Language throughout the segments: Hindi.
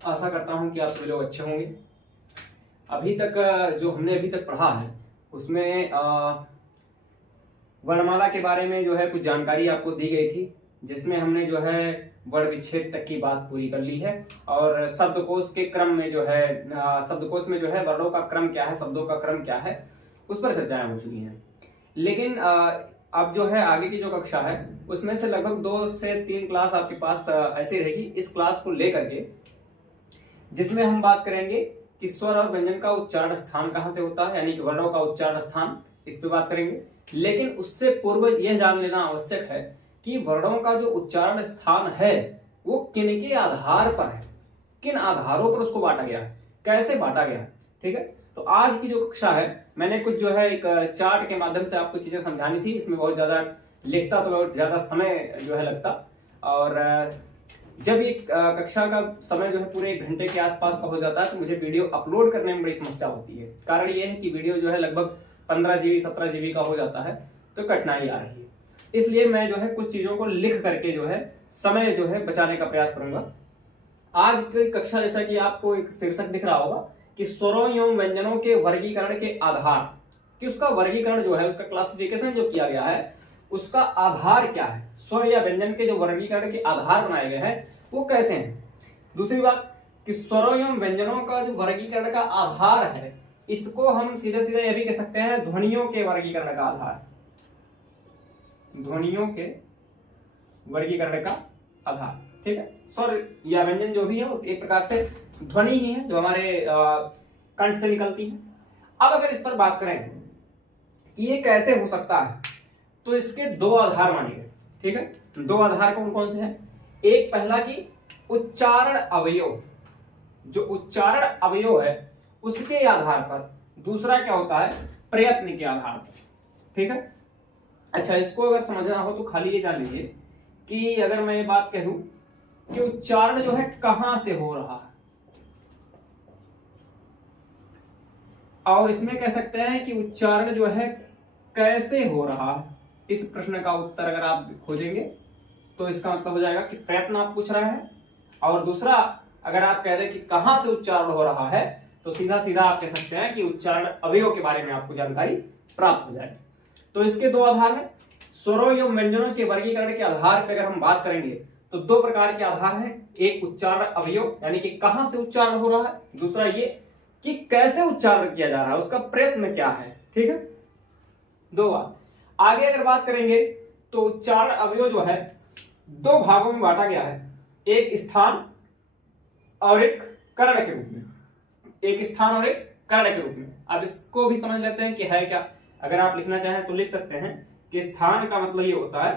आशा करता हूं कि आप सभी लोग अच्छे होंगे। अभी तक जो हमने अभी तक पढ़ा है उसमें वर्णमाला के बारे में जो है कुछ जानकारी आपको दी गई थी, जिसमें हमने जो है वर्ण विच्छेद तक की बात पूरी कर ली है। और शब्दकोश के क्रम में जो है शब्दकोश में जो है वर्णों का क्रम क्या है, शब्दों का क्रम क्या है, उस पर चर्चाएं हो चुकी हैं। लेकिन अब जो है आगे की जो कक्षा है उसमें से लगभग 2 से 3 क्लास आपके पास ऐसे रहेगी इस क्लास को लेकर के, जिसमें हम बात करेंगे कि स्वर और व्यंजन का उच्चारण स्थान कहां से होता है, यानी कि वर्णों का उच्चारण स्थान, इस पे बात करेंगे। लेकिन उससे पूर्व यह जान लेना आवश्यक है कि वर्णों का जो उच्चारण स्थान है वो किन के आधार पर है, किन आधारों पर उसको बांटा गया है, कैसे बांटा गया है। ठीक है, तो आज की जो कक्षा है मैंने कुछ जो है एक चार्ट के माध्यम से आपको चीजें समझानी थी। इसमें बहुत ज्यादा लिखता तो बहुत ज्यादा समय जो है लगता, और जब ये कक्षा का समय जो है पूरे 1 घंटे के आसपास का हो जाता है तो मुझे वीडियो अपलोड करने में बड़ी समस्या होती है। कारण ये है कि वीडियो जो है लगभग 15 GB 17 GB का हो जाता है, तो कठिनाई आ रही है। इसलिए मैं जो है कुछ चीजों को लिख करके जो है समय जो है बचाने का प्रयास करूंगा। आज की कक्षा, जैसा कि आपको एक शीर्षक दिख रहा होगा कि स्वरों एवं व्यंजनों के वर्गीकरण के आधार, कि उसका वर्गीकरण जो है, उसका क्लासिफिकेशन जो किया गया है उसका आधार क्या है, स्वर या व्यंजन के जो वर्गीकरण के आधार बनाए गए हैं वो कैसे हैं। दूसरी बात कि स्वरों एवं व्यंजनों का जो वर्गीकरण का आधार है, इसको हम सीधे सीधे यह भी कह सकते हैं ध्वनियों के वर्गीकरण का आधार, ध्वनियों के वर्गीकरण का आधार। ठीक है, स्वर या व्यंजन जो भी है वो एक प्रकार से ध्वनि ही है जो हमारे कंठ से निकलती है। अब अगर इस पर बात करें ये कैसे हो सकता है, तो इसके 2 आधार मानिए। ठीक है, 2 आधार कौन कौन से हैं? एक पहला कि उच्चारण अवयव, जो उच्चारण अवयव है उसके आधार पर। दूसरा क्या होता है? प्रयत्न के आधार पर। ठीक है, अच्छा, इसको अगर समझना हो तो खाली ये जान लीजिए कि अगर मैं ये बात कह दूं कि उच्चारण जो है कहां से हो रहा है, और इसमें कह सकते हैं कि उच्चारण जो है कैसे हो रहा है। इस प्रश्न का उत्तर अगर आप खोजेंगे तो इसका मतलब हो जाएगा कि प्रयत्न आप पूछ रहे हैं, और दूसरा अगर आप कह दें कि कहां से उच्चारण हो रहा है तो सीधा सीधा आप कह सकते हैं कि उच्चारण अवयव के बारे में आपको जानकारी प्राप्त हो जाएगी। तो इसके 2 आधार हैं। स्वरों एवं व्यंजनों के वर्गीकरण के आधार पर अगर हम बात करेंगे तो 2 प्रकार के आधार हैं। एक उच्चारण अवयव, यानी कि कहां से उच्चारण हो रहा है, दूसरा ये कि कैसे उच्चारण किया जा रहा है, उसका प्रयत्न क्या है। ठीक है, 2 बात। आगे अगर बात करेंगे तो उच्चारण अवयव जो है 2 भागों में बांटा गया है, एक स्थान और एक करण के रूप में, एक स्थान और एक करण के रूप में। अब इसको भी समझ लेते हैं कि है क्या। अगर आप लिखना चाहें तो लिख सकते हैं कि स्थान का मतलब ये होता है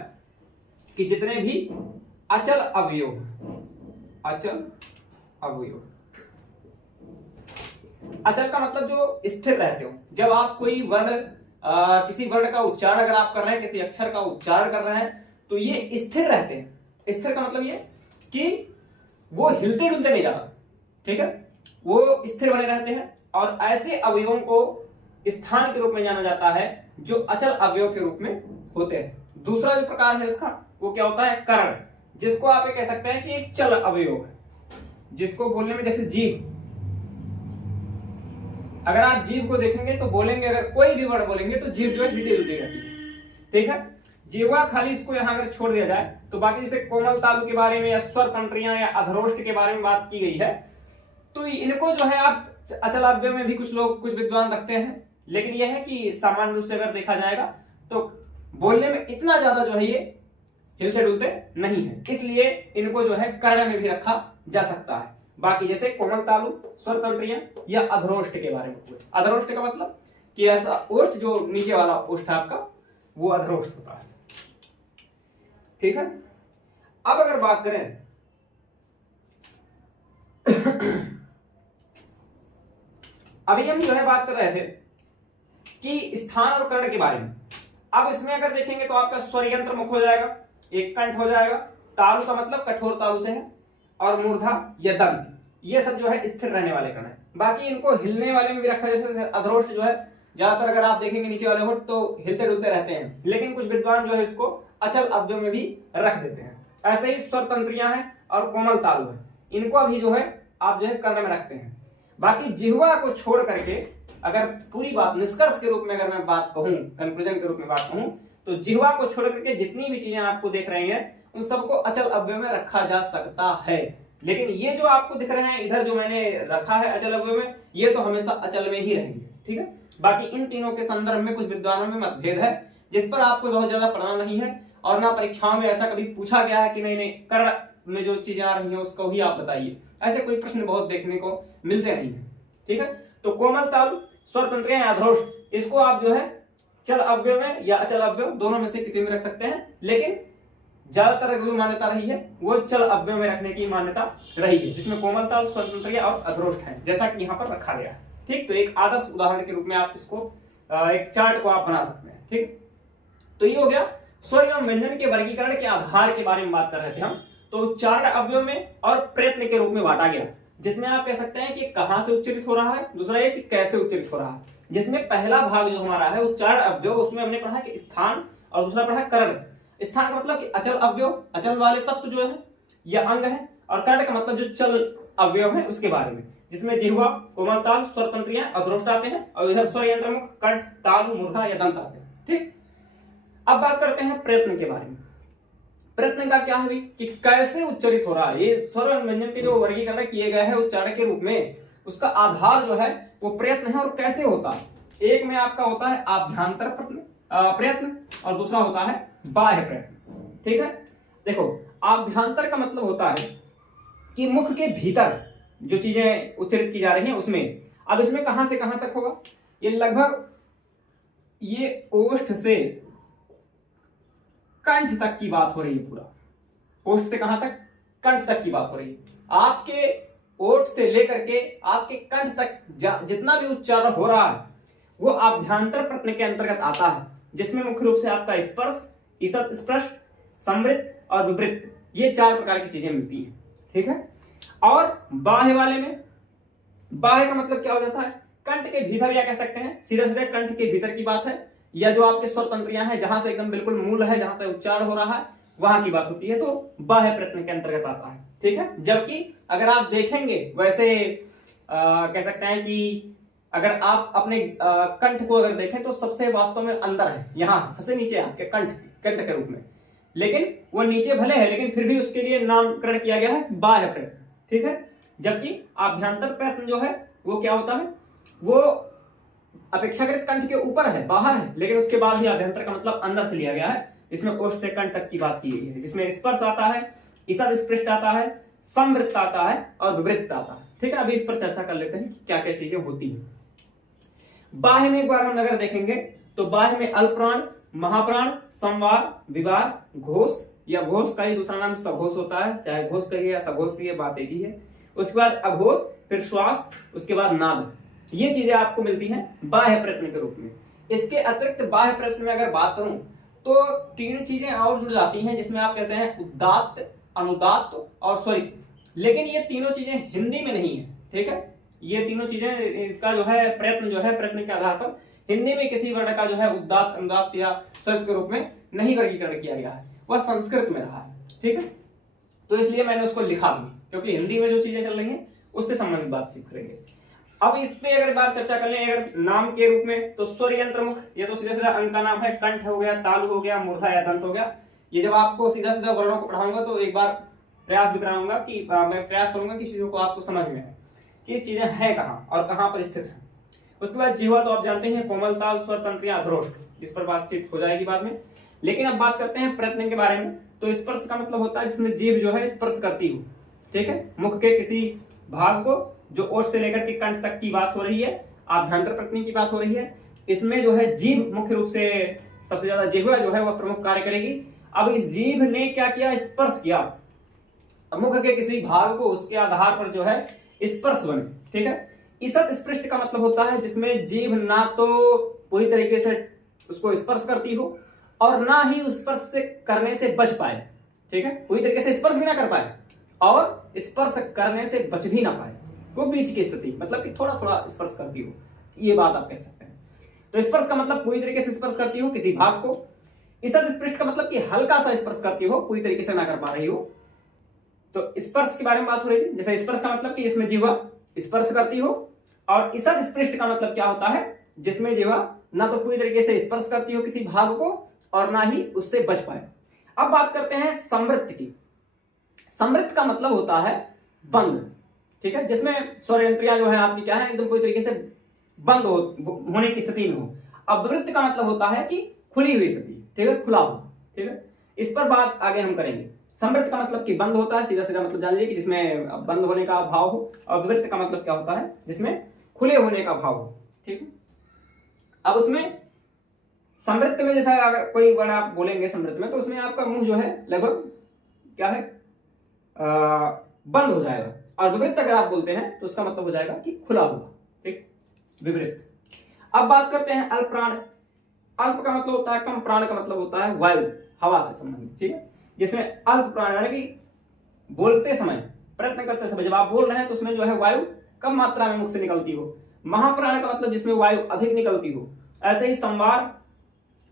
कि जितने भी अचल अवयव, अचल अवयव, अचल का मतलब जो स्थिर रहते हो। जब आप कोई वर्ण किसी वर्ण का उच्चारण अगर आप कर रहे हैं, किसी अक्षर का उच्चारण कर रहे हैं, तो ये स्थिर रहते हैं। स्थिर का मतलब ये कि वो हिलते डुलते नहीं जाता। ठीक है, वो स्थिर बने रहते हैं, और ऐसे अवयवों को स्थान के रूप में जाना जाता है जो अचल अवयव के रूप में होते हैं। दूसरा जो प्रकार है इसका वो क्या होता है? करण, जिसको आप ये कह सकते हैं कि एक चल अवयव है, जिसको बोलने में जैसे जीभ, अगर आप जीभ को देखेंगे तो बोलेंगे, अगर कोई भी वर्ड बोलेंगे तो जीभ जो है हिलती डुलती रहती है। ठीक है, जीवा खाली इसको यहां अगर छोड़ दिया जाए तो बाकी जैसे कोमल तालु के बारे में या स्वर तंत्रियां या अधरोष्ट के बारे में बात की गई है, तो इनको जो है आप अचल अवयव में भी कुछ लोग, कुछ विद्वान रखते हैं। लेकिन यह है कि सामान्य रूप से अगर देखा जाएगा तो बोलने में इतना ज्यादा जो है ये हिलते डुलते नहीं है, इसलिए इनको जो है कर्ण में भी रखा जा सकता है। बाकी जैसे कोमल तालु, स्वर तंत्रियां या अधरोष्ट के बारे में हुए। अधरोष्ट का मतलब कि ऐसा ओष्ठ जो नीचे वाला ओष्ठ आपका, वो अधरोष्ट होता है। ठीक है, अब अगर बात करें अभी हम जो है बात कर रहे थे कि स्थान और कर्ण के बारे में। अब इसमें अगर देखेंगे तो आपका स्वर यंत्र मुख हो जाएगा, एक कंठ हो जाएगा, तालु का मतलब कठोर तालु से है, और मूर्धा या दंत, ये सब जो है स्थिर रहने वाले कण है। बाकी इनको हिलने वाले में भी रखा, जैसे अधरोष्ट जो है ज्यादातर अगर आप देखेंगे नीचे वाले होठ तो हिलते डुलते रहते हैं, लेकिन कुछ विद्वान जो है इसको अचल अवयव में भी रख देते हैं। ऐसे ही स्वर तंत्रियां हैं और कोमल तालु है, इनको अभी जो है आप जो है कर्ण में रखते हैं। बाकी जिह्वा को छोड़ करके अगर पूरी बात निष्कर्ष के रूप में अगर मैं बात कहूं, कंक्लूजन के रूप में बात कहूं, तो जिह्वा को छोड़ करके जितनी भी चीजें आपको देख रही हैं उन सबको अचल अव्यय में रखा जा सकता है। लेकिन ये जो आपको दिख रहे हैं इधर जो मैंने रखा है अचल अव्यय में, ये तो हमेशा अचल में ही रहेंगे, ठीक है। बाकी इन तीनों के संदर्भ में कुछ विद्वानों में मतभेद है, जिस पर आपको बहुत ज्यादा पढ़ना नहीं है, और ना परीक्षाओं में ऐसा कभी पूछा गया है कि नहीं कर्ण में जो चीजें आ रही हैं उसको ही आप बताइए। ऐसे कोई प्रश्न बहुत देखने को मिलते नहीं है, ठीक है। तो कोमल ताल, स्वर तंत्रियां या अधरोष्ठ, इसको आप जो है चल अव्यय में या अचल अव्यय दोनों में से किसी में रख सकते हैं, लेकिन ज्यादातर जो मान्यता रही है वो चल अव्यय में रखने की मान्यता रही है, जिसमें कोमल ताल, स्वर तंत्रियां और अधरोष्ठ है, जैसा कि यहाँ पर रखा गया है, ठीक। तो एक आदर्श उदाहरण के रूप में आप इसको एक चार्ट को आप बना सकते हैं, ठीक। तो ये हो गया स्वर एवं व्यंजन के वर्गीकरण के आधार के बारे में बात कर रहे थे हम। तो उच्चारण अवयव में और प्रयत्न के रूप में बांटा गया, जिसमें आप कह सकते हैं कि कहां से उच्चरित हो रहा है, दूसरा ये कि कैसे उच्चरित हो रहा है। जिसमें पहला भाग जो हमारा है उच्चारण अवयव, उसमें हमने पढ़ा कि स्थान, और दूसरा पढ़ा कर्ण। स्थान का मतलब कि अचल अवयव, अचल वाले तत्व जो है या अंग है, और कर्ण का मतलब जो चल अवयव है उसके बारे में, जिसमें जिह्वा, कोमल ताल, स्वर तंत्रियां, अधरोष्ठ आते हैं, और इधर स्वर यंत्रमुख, कंठ, तालु, मूर्धा या दंत आते हैं, ठीक। अब बात करते हैं प्रयत्न के बारे में। प्रयत्न का क्या है कि कैसे उच्चरित हो रहा है। ये स्वर एवं व्यंजन के जो वर्गीकरण किए गए हैं उच्चारण के रूप में, उसका आधार जो है वो प्रयत्न है। और कैसे होता है, एक में आपका होता है आभ्यंतर प्रयत्न और दूसरा होता है बाह्य प्रयत्न, ठीक है। देखो, आभ्यंतर का मतलब होता है कि मुख के भीतर जो चीजें उच्चरित की जा रही हैं उसमें। अब इसमें कहां से कहां तक होगा, ये लगभग ये ओष्ठ से कंठ तक की बात हो रही है, पूरा ओष्ठ से कहां तक, कंठ तक की बात हो रही है। आपके ओठ से लेकर के आपके कंठ तक जितना भी उच्चारण हो रहा है वो आभ्यंतर प्रयत्न के अंतर्गत आता है, जिसमें मुख्य रूप से आपका स्पर्श, ईषत्, स्पृष्ट, समृद्ध और विवृत, ये 4 प्रकार की चीजें मिलती हैं, ठीक है। और बाह्य वाले में, बाह्य का मतलब क्या हो जाता है, कंठ के भीतर, या कह सकते हैं सीधे सीधे कंठ के भीतर की बात है, या जो आपके स्वर तंत्रियां हैं जहां से एकदम बिल्कुल मूल है, जहां से उच्चारण हो रहा है वहां की बात होती है, तो बाह्य प्रयत्न के अंतर्गत आता है, ठीक है। जबकि अगर आप देखेंगे वैसे कह सकते हैं कि अगर आप अपने कंठ को अगर देखें तो सबसे वास्तव में अंदर है, यहाँ सबसे नीचे है आपके कंठ के रूप में, लेकिन वो नीचे भले है लेकिन फिर भी उसके लिए नामकरण किया गया है बाह्य प्रयत्न, ठीक है। जबकि आभ्यंतर प्रयत्न जो है वो क्या होता है, वो अपेक्षाकृत कंठ के ऊपर है, बाहर है, लेकिन उसके बाद भी आभ्यंतर का मतलब अंदर से लिया गया है। इसमें ओष्ठ से कंठ तक की बात की गई है, जिसमें स्पर्श आता है, ईषत्, स्पृष्ट आता है, समृद्ध आता है और विवृत आता है, ठीक है। अभी इस पर चर्चा कर लेते हैं कि क्या क्या चीजें होती हैं। बाह्य में एक बार हम अगर देखेंगे तो बाह्य में अल्पप्राण, महाप्राण, संवार, विवार, घोष, या घोष का ही दूसरा नाम सघोष होता है, चाहे घोष कहिए या सघोष कहिए, बात एक ही है। उसके बाद अघोष, फिर श्वास, उसके बाद नाद, ये चीजें आपको मिलती हैं बाह्य प्रयत्न के रूप में। इसके अतिरिक्त बाह्य प्रयत्न में अगर बात करूं तो 3 चीजें और जुड़ जाती हैं, जिसमें आप कहते हैं उदात्त, अनुदात्त और स्वरित। लेकिन ये तीनों चीजें हिंदी में नहीं है, ठीक है। ये तीनों चीजें, इसका जो है प्रयत्न जो है, प्रयत्न के आधार पर हिंदी में किसी वर्ण का जो है उदात्त, अनुदात्त या स्वरित के रूप में नहीं वर्गीकरण किया गया है, वह संस्कृत में रहा है, ठीक है। तो इसलिए मैंने उसको लिखा भी, क्योंकि हिंदी में जो चीजें चल रही हैं उससे संबंधित बातचीत करेंगे। अब इस पे अगर बात चर्चा कर लें अगर नाम के रूप में, तो स्वर यंत्रमुख, ये तो सीधा सीधा अंग का नाम है, कंठ हो गया, तालु हो गया, मूर्धा या दंत हो गया। ये जब आपको सीधा सीधा वर्णों को पढ़ाऊंगा तो एक बार प्रयास भी कराऊंगा कि मैं प्रयास करूंगा कि चीजों को आपको समझ में है कि ये चीजें हैं कहाँ और कहाँ पर स्थित है। उसके बाद जिह्वा तो आप जानते हैं, कोमल ताल, स्वर तंत्रियां, अधरोष्ठ, इस पर बातचीत हो जाएगी बाद में। लेकिन अब बात करते हैं प्रयत्न के बारे में। तो स्पर्श का मतलब होता है जिसमें जीभ जो है स्पर्श करती हो, ठीक है, मुख के किसी भाग को, जो ओठ से लेकर के कंठ तक की बात हो रही है, आभ्यंतर प्रयत्न की बात हो रही है। इसमें जो है जीभ मुख्य रूप से सबसे ज्यादा जिह्वा जो है वह प्रमुख कार्य करेगी। अब इस जीभ ने क्या किया, स्पर्श किया मुख के किसी भाग को, उसके आधार पर जो है स्पर्श बने, ठीक है। ईषत्, स्पृष्ट का मतलब होता है जिसमें जीभ ना तो पूरी तरीके से उसको स्पर्श करती हो और ना ही उस स्पर्श से करने से बच पाए, ठीक है, पूरी तरीके से स्पर्श भी ना कर पाए और स्पर्श करने से बच भी ना पाए, वो बीच की स्थिति, मतलब कि थोड़ा थोड़ा स्पर्श करती हो, ये बात आप कह सकते हैं। तो स्पर्श का मतलब पूरी तरीके से स्पर्श करती हो किसी भाग को। ईषत्, स्पृष्ट का मतलब कि हल्का सा स्पर्श करती हो, पूरी तरीके से ना कर पा रही हो। तो स्पर्श के बारे में बात हो रही थी। जैसे स्पर्श का मतलब कि इसमें जीवा स्पर्श करती हो, और ईषद स्पृष्ट का मतलब क्या होता है, जिसमें जीवा ना तो पूरी तरीके से स्पर्श करती हो किसी भाग को और ना ही उससे बच पाए। अब बात करते हैं समृद्ध की। समृद्ध का मतलब होता है बंद, ठीक है, जिसमें स्वर यंत्रियां जो है आपकी क्या है, एकदम पूरी तरीके से बंद होने की स्थिति में हो। अब वृत्त का मतलब होता है कि खुली हुई स्थिति, ठीक है, खुला हुआ, ठीक है। इस पर बात आगे हम करेंगे। समृद्ध का मतलब कि बंद होता है, सीधा सीधा मतलब जान लीजिए कि जिसमें बंद होने का भाव हो, और वृत्त का मतलब क्या होता है, जिसमें खुले होने का भाव हो, ठीक है। अब उसमें समृद्ध में जैसा अगर कोई वर्ड आप बोलेंगे समृद्ध में, तो उसमें आपका मुंह जो है लगभग क्या है, बंद हो जाएगा। और विवृत अगर आप बोलते हैं तो उसका मतलब हो जाएगा कि खुला हुआ, ठीक, विवृत। अब बात करते हैं अल्प प्राण। अल्प का मतलब होता है कम, प्राण का मतलब होता है वायु, हवा से संबंधित, ठीक है। जिसमें अल्प प्राण यानी कि बोलते समय, प्रयत्न करते समय जब आप बोल रहे हैं तो उसमें जो है वायु कम मात्रा में मुख से निकलती हो। महाप्राण का मतलब जिसमें वायु अधिक निकलती हो। ऐसे ही संवार,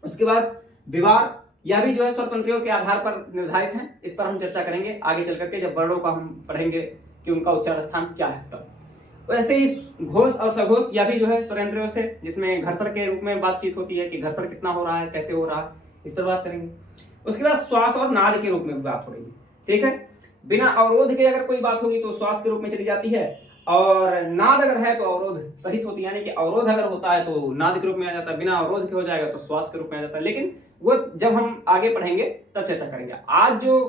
उसके बाद विवार, यह भी जो है स्वर तंत्रियों के आधार पर निर्धारित हैं। इस पर हम चर्चा करेंगे आगे चल करके, जब वर्णों का हम पढ़ेंगे कि उनका उच्चारण स्थान क्या है तब। वैसे ही घोष और सघोष, यह भी जो है स्वर यंत्रियों से, जिसमें घर्षण के रूप में बातचीत होती है कि घर्षण कितना हो रहा है, कैसे हो रहा है, इस पर बात करेंगे। उसके बाद श्वास और नाद के रूप में बात हो रही है, ठीक है। बिना अवरोध के अगर कोई बात होगी तो श्वास के रूप में चली जाती है, और नाद अगर है तो अवरोध सहित होती है, यानी कि अवरोध अगर होता है तो नाद के रूप में आ जाता है, बिना अवरोध के हो जाएगा तो श्वास के रूप में आ जाता है। लेकिन वो जब हम आगे पढ़ेंगे तब चर्चा करेंगे। आज जो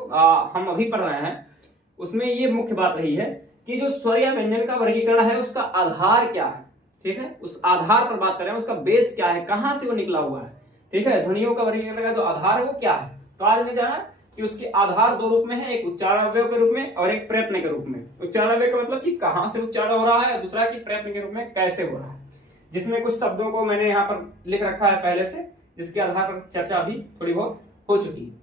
हम अभी पढ़ रहे हैं उसमें ये मुख्य बात रही है कि जो स्वर या व्यंजन का वर्गीकरण है उसका आधार क्या है, ठीक है, उस आधार पर बात कर रहे हैं, उसका बेस क्या है, कहां से वो निकला हुआ है, ठीक है। ध्वनियों का वर्गीकरण का जो आधार है वो क्या है, तो आज हमने जाना कि उसके आधार दो रूप में है, एक उच्चारण अवयव के रूप में और एक प्रयत्न के रूप में। उच्चारण अवयव का मतलब कि कहां से उच्चारण हो रहा है, दूसरा कि प्रयत्न के रूप में कैसे हो रहा है, जिसमें कुछ शब्दों को मैंने यहाँ पर लिख रखा है पहले से, जिसके आधार पर चर्चा भी थोड़ी बहुत हो चुकी है।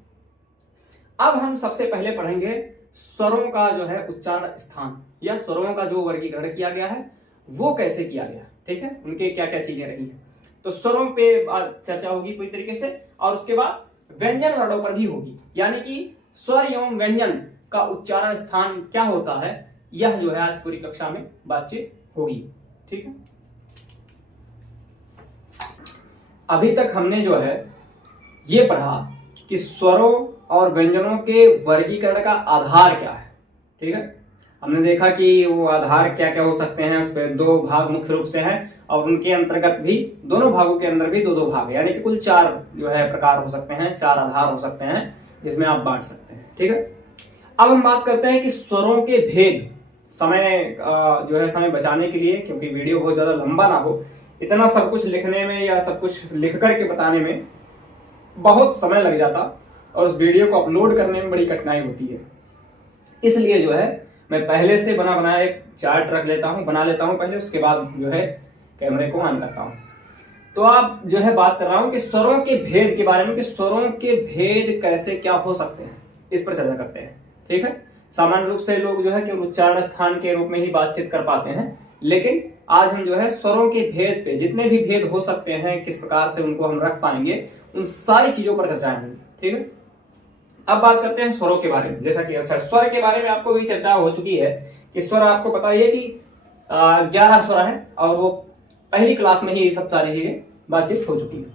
अब हम सबसे पहले पढ़ेंगे स्वरों का जो है उच्चारण स्थान, या स्वरों का जो वर्गीकरण किया गया है वो कैसे किया गया, ठीक है, उनके क्या क्या चीजें रही हैं। तो स्वरों पे चर्चा होगी पूरी तरीके से, और उसके बाद व्यंजन वर्णों पर भी होगी, यानी कि स्वर एवं व्यंजन का उच्चारण स्थान क्या होता है, यह जो है आज पूरी कक्षा में बातचीत होगी, ठीक है। अभी तक हमने जो है ये पढ़ा कि स्वरों और व्यंजनों के वर्गीकरण का आधार क्या है, ठीक है। हमने देखा कि वो आधार क्या क्या हो सकते हैं, उस पर दो भाग मुख्य रूप से हैं, और उनके अंतर्गत भी दोनों भागों के अंदर भी दो दो भाग है, यानी कि कुल 4 जो है प्रकार हो सकते हैं, 4 आधार हो सकते हैं जिसमें आप बांट सकते हैं, ठीक है। अब हम बात करते हैं कि स्वरों के भेद। समय जो है समय बचाने के लिए, क्योंकि वीडियो बहुत ज्यादा लंबा ना हो, इतना सब कुछ लिखने में या सब कुछ लिख करके बताने में बहुत समय लग जाता, और उस वीडियो को अपलोड करने में बड़ी कठिनाई होती है। इसलिए जो है मैं पहले से बना बनाया एक चार्ट रख लेता हूं, बना लेता हूं पहले, उसके बाद जो है कैमरे को ऑन करता हूं। तो आप जो है बात कर रहा हूं कि स्वरों के भेद के बारे में, कि स्वरों के भेद कैसे क्या हो सकते हैं, इस पर चर्चा करते हैं, ठीक है। सामान्य रूप से लोग जो है कि उच्चारण स्थान के रूप में ही बातचीत कर पाते हैं, लेकिन आज हम जो है स्वरों के भेद पे, जितने भी भेद हो सकते हैं, किस प्रकार से उनको हम रख पाएंगे, उन सारी चीजों पर चर्चा होगी, ठीक है। अब बात करते हैं स्वरों के बारे में। जैसा कि अच्छा, स्वर के बारे में आपको भी चर्चा हो चुकी है कि स्वर आपको पता ही है कि 11 स्वर है, और वो पहली क्लास में ही ये सब सारी चीजें बातचीत हो चुकी है।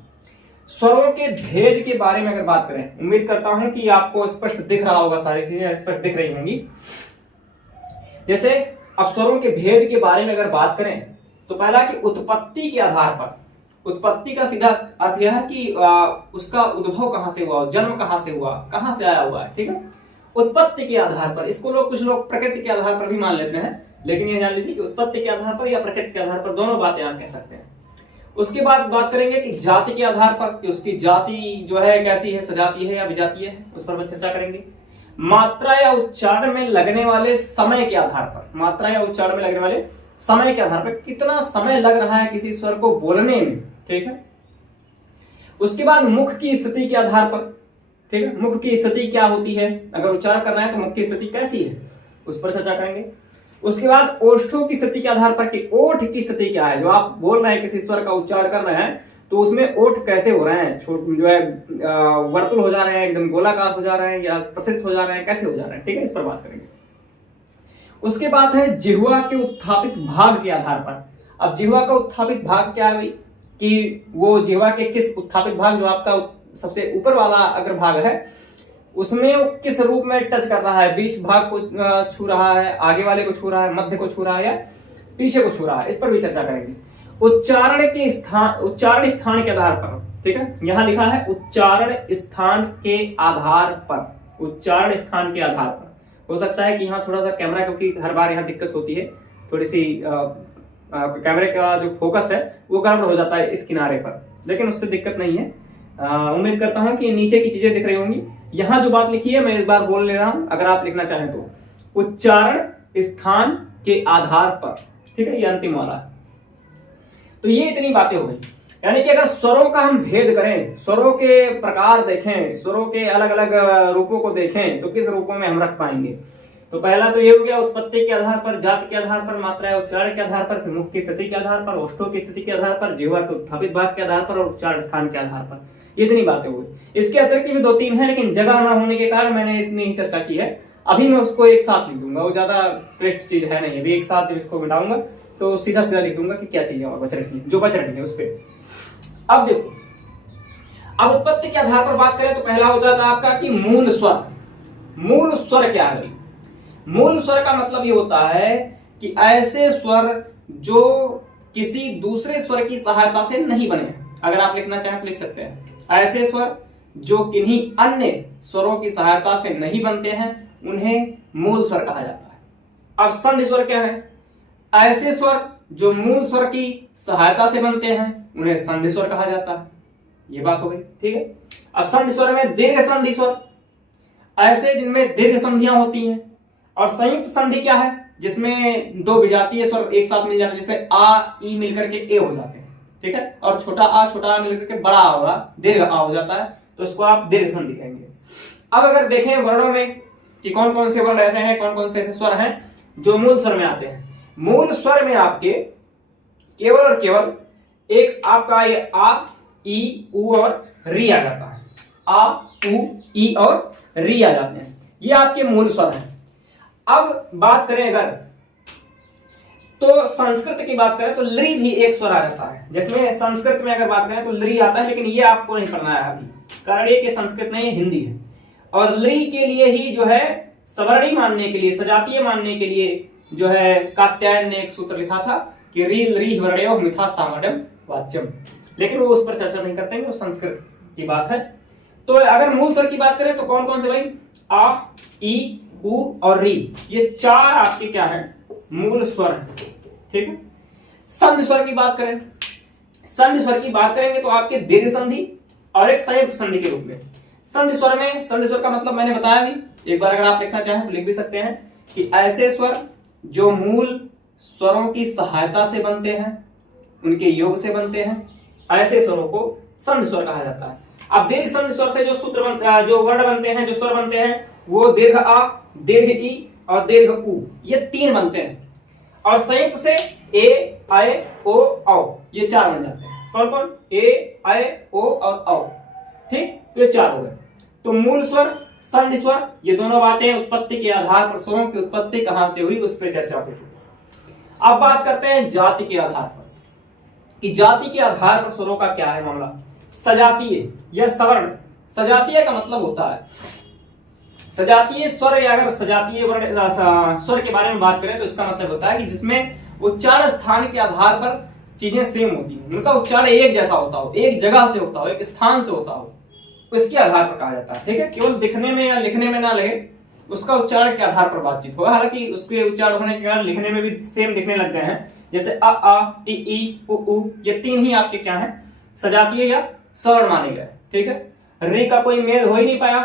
स्वरों के भेद के बारे में अगर बात करें, उम्मीद करता हूं कि आपको स्पष्ट दिख रहा होगा, सारी चीजें स्पष्ट दिख रही होंगी। जैसे अब स्वरों के भेद के बारे में अगर बात करें तो पहला कि उत्पत्ति के आधार पर, उत्पत्ति का सीधा अर्थ यह है कि उसका उद्भव कहां से हुआ, जन्म कहां से हुआ, कहां से आया हुआ है, ठीक है। उत्पत्ति के आधार पर, इसको कुछ लोग प्रकृति के आधार पर भी मान लेते हैं, लेकिन ये जान लीजिए कि उत्पत्ति के आधार पर या प्रकृति के आधार पर, दोनों बातें आप कह सकते हैं। उसके बाद बात करेंगे कि जाति के आधार पर, कि उसकी जाति जो है कैसी है, सजातीय है या विजातीय है, उस पर चर्चा करेंगे। मात्रा या उच्चारण में लगने वाले समय के आधार पर, मात्रा या उच्चारण में लगने वाले समय के आधार पर, कितना समय लग रहा है किसी स्वर को बोलने में, ठीक है। उसके बाद मुख की स्थिति के आधार पर, ठीक है, मुख की स्थिति क्या होती है, अगर उच्चारण कर रहे हैं तो मुख की स्थिति कैसी है, उस पर चर्चा करेंगे। उसके बाद ओष्ठों की स्थिति के आधार पर, कि ओठ की स्थिति क्या है, जो आप बोल रहे हैं किसी स्वर का उच्चारण कर रहे हैं तो उसमें ओठ कैसे हो रहे हैं, जो है वर्तुल हो जा रहे हैं, एकदम गोलाकार हो जा रहे हैं, या प्रसिद्ध हो जा रहे हैं, कैसे हो जा रहे हैं, ठीक है, इस पर बात करेंगे। उसके बाद है जिह्वा के उत्थापित भाग के आधार पर। अब जिह्वा का उत्थापित भाग क्या है भाई, कि वो जिह्वा के किस उत्थापित भाग, जो आपका सबसे ऊपर वाला अग्र भाग है, उसमें वो किस रूप में टच कर रहा है, बीच भाग को छू रहा है, आगे वाले को छू रहा है, मध्य को छू रहा है या पीछे को छू रहा है, इस पर भी चर्चा करेंगे। उच्चारण स्थान के आधार पर, ठीक है, यहां लिखा है उच्चारण स्थान के आधार पर, उच्चारण स्थान के आधार पर। हो सकता है कि यहाँ थोड़ा सा कैमरा, क्योंकि हर बार यहाँ दिक्कत होती है, थोड़ी सी कैमरे का जो फोकस है वो गड़बड़ हो जाता है इस किनारे पर, लेकिन उससे दिक्कत नहीं है। उम्मीद करता हूं कि नीचे की चीजें दिख रही होंगी। यहाँ जो बात लिखी है मैं इस बार बोल ले रहा हूं, अगर आप लिखना चाहें तो उच्चारण स्थान के आधार पर, ठीक है, ये अंतिम वाला है। तो ये इतनी बातें हो गई, यानी कि अगर स्वरों का हम भेद करें, स्वरों के प्रकार देखें, स्वरों के अलग अलग रूपों को देखें, तो किस रूपों में हम रख पाएंगे। तो पहला तो ये हो गया उत्पत्ति के आधार पर, जाति के आधार पर, मात्रा उच्चारण के आधार पर, मुख की स्थिति के आधार पर, ओष्ठों की स्थिति के आधार पर, जिह्वा के उत्थापित भाग के आधार पर और उच्चारण स्थान के आधार पर। इतनी बातें हुई। इसके अतिरिक्त भी 2-3 है, लेकिन जगह ना होने के कारण मैंने इतनी ही चर्चा की है। अभी मैं उसको एक साथ लिख दूंगा, वो ज्यादा क्लिष्ट चीज है नहीं, अभी एक साथ जब इसको मिटाऊंगा तो सीधा सीधा लिख दूंगा कि क्या चीजें और बच रही है, जो बच रही है उस पर। अब देखो, अब उत्पत्ति के आधार पर बात करें तो पहला हो जाता है आपका कि मूल स्वर। मूल स्वर क्या है? मूल स्वर का मतलब ये होता है कि ऐसे स्वर जो किसी दूसरे स्वर की सहायता से नहीं बने। अगर आप लिखना चाहें तो लिख सकते हैं, ऐसे स्वर जो किन्हीं अन्य स्वरों की सहायता से नहीं बनते हैं उन्हें मूल स्वर कहा जाता है। अब संधि स्वर क्या है? ऐसे स्वर जो मूल स्वर की सहायता से बनते हैं उन्हें संधि स्वर कहा जाता है। ये बात हो गई, ठीक है। अब संधि स्वर में दीर्घ संधि स्वर, ऐसे जिनमें दीर्घ संधियां होती हैं। और संयुक्त संधि क्या है? जिसमें दो विजातीय स्वर एक साथ मिल जाते हैं, जैसे आ ई मिलकर के ए हो जाते हैं, ठीक है। और छोटा आ मिलकर के बड़ा आ होगा, दीर्घ आ हो जाता है, तो इसको आप दीर्घ संधि कहेंगे। अब अगर देखें वर्णों में कि कौन कौन से वर्ण ऐसे हैं, कौन कौन से ऐसे स्वर हैं जो मूल स्वर में आते हैं। मूल स्वर में आपके केवल और केवल एक आपका ये आ ई उ और री आ जाता है। आ उ ई और री आ जाते हैं, ये आपके मूल स्वर हैं। अब बात करें अगर तो संस्कृत की बात करें तो लृ भी एक स्वर आ जाता है, जिसमें संस्कृत में अगर बात करें तो लृ आता है, लेकिन ये आपको नहीं पढ़ना है अभी, कारण ये कि संस्कृत नहीं हिंदी है। और लृ के लिए ही जो है सवर्णी मानने के लिए, सजातीय मानने के लिए जो है कात्यायन ने एक सूत्र लिखा था कि री लृ वर्णयो मिथा सामडम वाच्यम, लेकिन वो उस पर चर्चा नहीं करते हैं, वो संस्कृत की बात है। तो अगर मूल स्वर की बात करें तो कौन कौन से भाई? आ ई उ और री, ये चार आपके क्या है? मूल स्वर है, ठीक है। संधि स्वर की बात करें, संधि स्वर की बात करेंगे तो आपके दीर्घ संधि और एक संयुक्त संधि के रूप में। संधि स्वर में, संधि स्वर का मतलब मैंने बताया भी, एक बार अगर आप लिखना चाहें तो लिख भी सकते हैं कि ऐसे स्वर जो मूल स्वरों की सहायता से बनते हैं, उनके योग से बनते हैं, ऐसे स्वरों को संधि स्वर कहा जाता है। अब दीर्घ संधि स्वर से जो वर्ण बनते हैं, जो स्वर बनते हैं, वो दीर्घ आ, दीर्घ ई और दीर्घ उ, ये 3 बनते हैं। और संयुक्त से ए आए ओ औ, ये 4 बन जाते हैं। कौन कौन? ए आए ओ और औ, ठीक, तो ये 4 हो गए। तो मूल स्वर, संधि स्वर, ये दोनों बातें उत्पत्ति के आधार पर, स्वरों की उत्पत्ति कहां से हुई उस पर चर्चा हो चुकी। अब बात करते हैं जाति के आधार पर, कि जाति के आधार पर स्वरों का क्या है मामला। सजातीय या सवर्ण। सजातीय का मतलब होता है, सजातीय स्वर या अगर सजातीय स्वर के बारे में बात करें तो इसका मतलब होता है कि जिसमें उच्चारण स्थान के आधार पर चीजें सेम होती हैं, उनका उच्चारण एक जैसा होता हो, एक जगह से होता हो, एक स्थान से होता हो, इसके आधार पर कहा जाता है, ठीक है। केवल दिखने में या लिखने में ना लगे, उसका उच्चारण के आधार पर बातचीत हो। हालांकि उसके उच्चारण होने के कारण लिखने में भी सेम दिखने लग गए हैं, जैसे आ ई उ, ये 3 ही आपके क्या है? सजातीय या सवर्ण माने गए, ठीक है। री का कोई मेल हो ही नहीं पाया,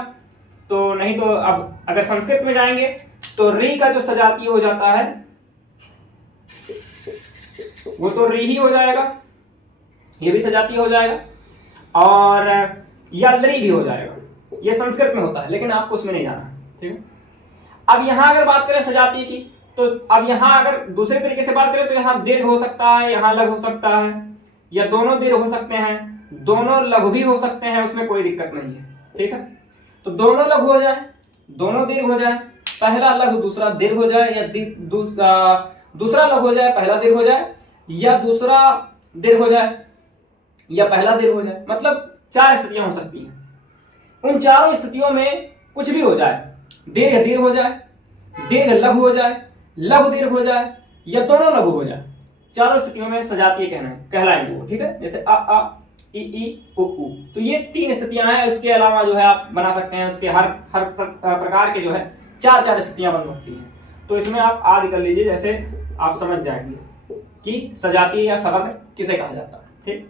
तो नहीं तो अब अगर संस्कृत में जाएंगे तो री का जो सजातीय हो जाता है वो तो री ही हो जाएगा, ये भी सजातीय हो जाएगा, और या लृ भी हो जाएगा, ये संस्कृत में होता है, लेकिन आपको उसमें नहीं जाना, ठीक है। अब यहां अगर बात करें सजातीय की, तो अब यहां अगर दूसरे तरीके से बात करें तो यहां दीर्घ हो सकता है, यहां लघु हो सकता है, या दोनों दीर्घ हो सकते हैं, दोनों लघु भी हो सकते हैं, उसमें कोई दिक्कत नहीं है, ठीक है। तो दोनों लघु हो जाए, दोनों दीर्घ हो जाए, पहला लघु दूसरा दीर्घ हो जाए, या दूसरा लघु हो जाए पहला दीर्घ हो जाए, या दूसरा दीर्घ हो जाए या पहला दीर्घ हो जाए। मतलब 4 स्थितियां हो सकती हैं। उन चारों स्थितियों में कुछ भी हो जाए, दीर्घ दीर्घ हो जाए, दीर्घ लघु हो जाए, लघु दीर्घ हो जाए, या दोनों लघु हो जाए, चारों स्थितियों में सजातीय कहलाएंगे वो। ठीक है, जैसे अ ई उ ऊ। तो ये 3 स्थितियां हैं। इसके अलावा जो है आप बना सकते हैं, उसके हर प्रकार के जो है 4 स्थितियां बन सकती हैं। तो इसमें आप आदि कर लीजिए, जैसे आप समझ जाएंगे कि सजातीय या सवर्ण किसे कहा जाता है। ठीक,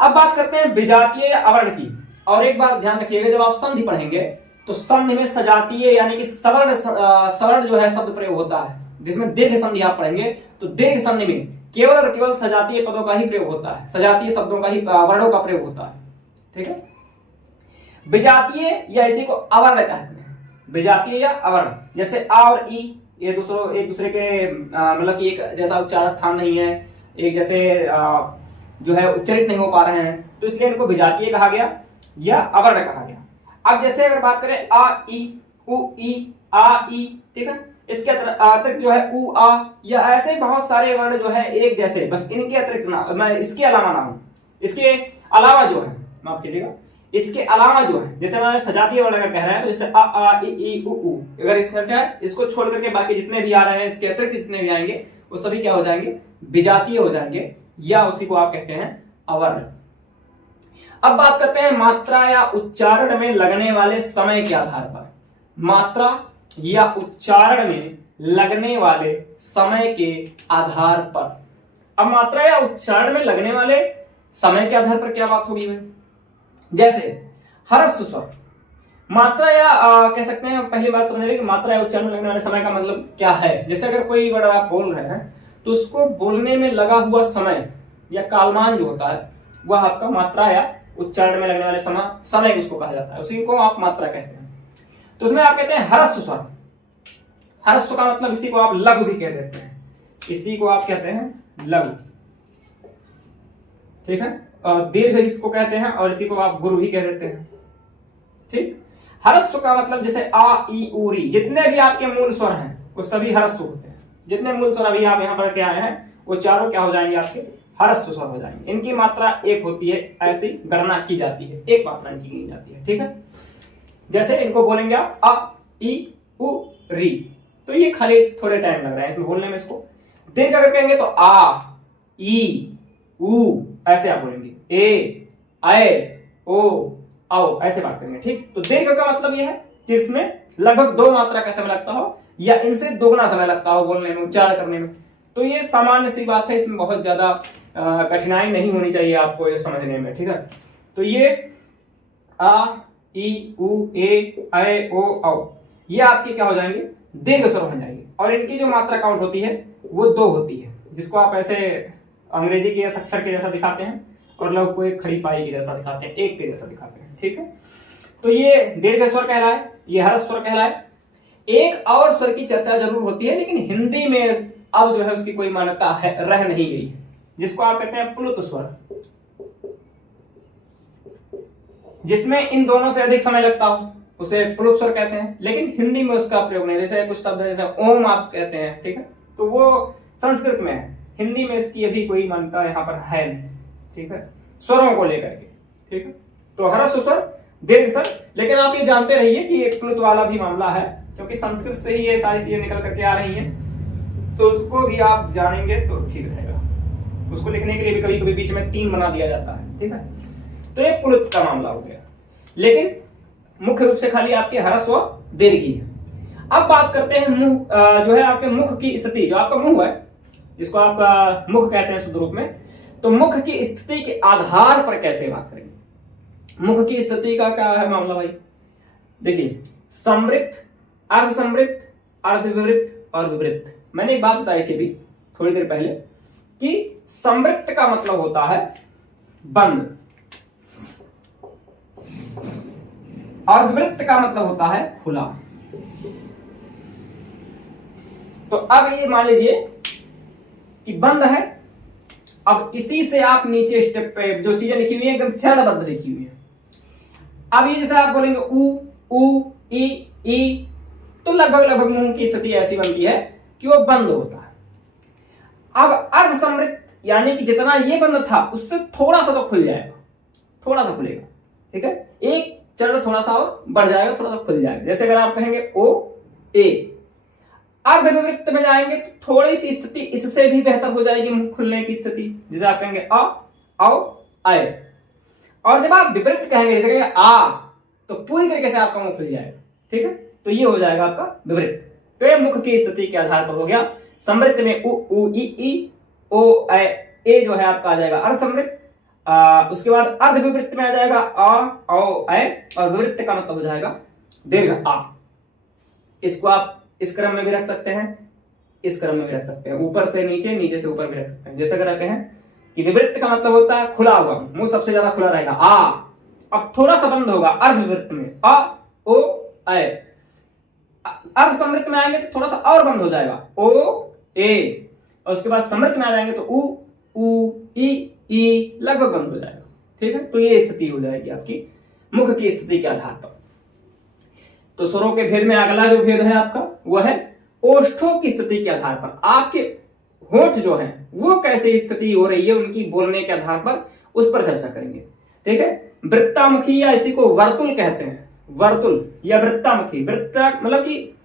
अब बात करते हैं विजातीय या अवर्ण की। और एक बात ध्यान रखिएगा, जब आप संधि पढ़ेंगे तो संधि में सजातीय यानी कि सवर्ण जो है शब्द प्रयोग होता है। जिसमें दीर्घ संधि आप पढ़ेंगे तो दीर्घ संधि में केवल और केवल सजातीय पदों का ही प्रयोग होता है, सजातीय शब्दों का ही वर्णों का प्रयोग होता है। ठीक है, विजातीय या इसी को अवर्ण कहते हैं, विजातीय या अवर्ण। जैसे आ और ई ये एक दूसरे के मतलब कि एक जैसा उच्चारण स्थान नहीं है, एक जैसे जो है उच्चरित नहीं हो पा रहे हैं, तो इसलिए इनको विजातीय कहा गया या अवर्ण कहा गया। अब जैसे अगर बात करें आ ई उ ई आ ई, ठीक है, इसके अतिरिक्त जो है उ आ या ऐसे बहुत सारे वर्ण जो है एक जैसे, बस इनके अतिरिक्त ना, मैं इसके अलावा ना हूं, इसके अलावा जो है, माफ कीजिएगा, इसके अलावा जो है, जैसे मैं सजातीय वर्ण का कह रहे हैं तो जैसे आ ई उ ऊ, अगर इस चर्चा है इसको छोड़ करके बाकी जितने भी आ रहे हैं, इसके अतिरिक्त जितने भी आएंगे वो सभी क्या हो जाएंगे, विजातीय हो जाएंगे, या उसी को आप कहते हैं अवर्ण। अब बात करते हैं मात्रा या उच्चारण में लगने वाले समय के आधार पर। मात्रा या उच्चारण में लगने वाले समय के आधार पर। अब मात्रा या उच्चारण में लगने वाले समय के आधार पर क्या बात होगी भाई? जैसे ह्रस्व स्वर, मात्रा या कह सकते हैं, पहली बात समझिए कि मात्रा या उच्चारण में लगने वाले समय का मतलब क्या है। जैसे अगर कोई वर्ड आप बोल रहे हैं तो उसको बोलने में लगा हुआ समय या कालमान जो होता है वह आपका मात्रा या उच्चारण में लगने वाले समय उसको कहा जाता है, उसी को आप मात्रा कहते हैं। तो उसमें आप कहते हैं ह्रस्व स्वर। ह्रस्व का मतलब इसी को आप लघु भी कह देते हैं, इसी को आप कहते हैं लघु। ठीक है, और दीर्घ इसको कहते हैं और इसी को आप गुरु भी कह देते हैं। ठीक, ह्रस्व का मतलब जैसे आ ई उ री, जितने भी आपके मूल स्वर हैं वो सभी ह्रस्व होते हैं। जितने मूल स्वर अभी आप यहां पर के आए हैं वो चारों क्या हो जाएंगे, आपके ह्रस्व स्वर हो जाएंगे। इनकी मात्रा एक होती है, ऐसी गणना की जाती है, एक मात्रा इनकी गिनी जाती है। ठीक है, जैसे इनको बोलेंगे आप अ ई उ री, तो ये खाली थोड़े टाइम लग रहा है इसमें बोलने में। इसको दीर्घ अगर कहेंगे तो आ ई उ ऐसे आप बोलेंगे, ए ऐ ओ औ ऐसे बात करेंगे। ठीक, तो दीर्घ का मतलब यह है जिसमें लगभग 2 मात्रा का समय लगता हो या इनसे दोगुना समय लगता हो बोलने में, उच्चारण करने में। तो ये सामान्य सी बात है, इसमें बहुत ज्यादा कठिनाई नहीं होनी चाहिए आपको ये समझने में। ठीक है, तो ये आ ई उ ए ऐ ओ औ ये आपके क्या हो जाएंगे, दीर्घ स्वर हो जाएंगे। और इनकी जो मात्रा काउंट होती है वो 2 होती है, जिसको आप ऐसे अंग्रेजी के अक्षर के जैसा दिखाते हैं और लोग को एक खड़ी पाई के जैसा दिखाते हैं, एक के जैसा दिखाते हैं। ठीक है, तो ये दीर्घ स्वर कहलाए, ये ह्रस्व स्वर कहलाए। एक और स्वर की चर्चा जरूर होती है, लेकिन हिंदी में अब जो है उसकी कोई मान्यता है, रह नहीं गई है, जिसको आप कहते हैं प्लुत स्वर, जिसमें इन दोनों से अधिक समय लगता हो उसे प्लुत स्वर कहते हैं। लेकिन हिंदी में उसका प्रयोग नहीं, जैसे कुछ शब्द जैसे ओम आप कहते हैं, ठीक है, तो वो संस्कृत में है, हिंदी में इसकी अभी कोई मान्यता यहाँ पर है नहीं। ठीक है, स्वरों को लेकर के। ठीक है, तो ह्रस्व स्वर, दीर्घ स्वर। लेकिन आप ये जानते रहिए कि एक प्लुत वाला भी मामला है, क्योंकि संस्कृत से ही ये सारी चीजें निकल करके आ रही हैं, तो उसको भी आप जानेंगे तो ठीक रहेगा। उसको लिखने के लिए भी कभी कभी बीच में 3 बना दिया जाता है। ठीक है, तो ये प्लुत का मामला हो गया, लेकिन मुख्य रूप से खाली आपके ह्रस्व दीर्घ ही है। अब बात करते हैं मुंह, जो है आपके मुख की स्थिति, जो आपका मुंह है जिसको आप मुख कहते हैं शुद्ध रूप में, तो मुख की स्थिति के आधार पर कैसे बात करेंगे। मुख की स्थिति का क्या है मामला भाई? देखिए, समृद्ध, अर्ध समृद्ध, अर्धविवृत और विवृत। मैंने एक बात बताई थी अभी थोड़ी देर पहले कि समृद्ध का मतलब होता है बंद और विवृत का मतलब होता है खुला। तो अब ये मान लीजिए कि बंद है, अब इसी से आप नीचे स्टेप पे जो चीजें लिखी हुई है एकदम चरणबद्ध लिखी हुई है। अब ये जैसे आप बोलेंगे उ ऊ ई ई तो लगभग लगभग मुंह की स्थिति ऐसी बनती है कि वो बंद होता है। अब अर्ध समृत यानी कि जितना ये बंद था उससे थोड़ा सा तो खुल जाएगा, थोड़ा सा खुलेगा, ठीक है, एक चरण थोड़ा सा और बढ़ जाएगा, थोड़ा सा खुल जाएगा। जैसे अगर आप कहेंगे ओ ए, अर्ध विवृत्त में जाएंगे तो थोड़ी सी स्थिति इससे भी बेहतर हो जाएगी मुंह खुलने की स्थिति, जैसे आप कहेंगे आ आओ आए। और जब आप विपरीत कहेंगे, जैसे कहेंगे आ, तो पूरी तरीके से आपका मुंह खुल जाएगा, ठीक है, तो ये हो जाएगा आपका विपरीत। तो ये मुख की स्थिति के आधार पर हो गया। समृत में उ ई ओ ए जो है आपका आ जाएगा अर्ध समृत। उसके बाद अर्ध विवृत्त में आ जाएगा आ औ ऐ, और विवृत्त का मतलब हो जाएगा दीर्घ आ। इसको आप इस क्रम में भी रख सकते हैं, इस क्रम में भी रख सकते हैं, ऊपर से नीचे, नीचे से ऊपर भी रख सकते हैं। जैसे अगर आप कहें कि विवृत्त का मतलब होता है खुला हुआ, मुंह सबसे ज्यादा खुला रहेगा आ, अब थोड़ा सा बंद होगा अर्ध विवृत्त में आ ओ ऐ। अर्ध समृत में आएंगे तो थोड़ा सा और बंद हो जाएगा ओ ए, और उसके बाद समृत में आ जाएंगे तो उ ई लगभग बंद हो जाएगा, ठीक है। तो ये स्थिति हो जाएगी आपकी मुख की स्थिति के आधार पर। तो स्वरों के भेद में अगला जो भेद है आपका वो है ओष्ठों की स्थिति के आधार पर। आपके होठ जो है वो कैसे स्थिति हो रही है उनकी बोलने के आधार पर, उस पर चर्चा करेंगे, ठीक है। वृत्तामुखी या इसी को वर्तुल कहते हैं, वर्तुल या वृत्तामुखी। वृत्ता मतलब कि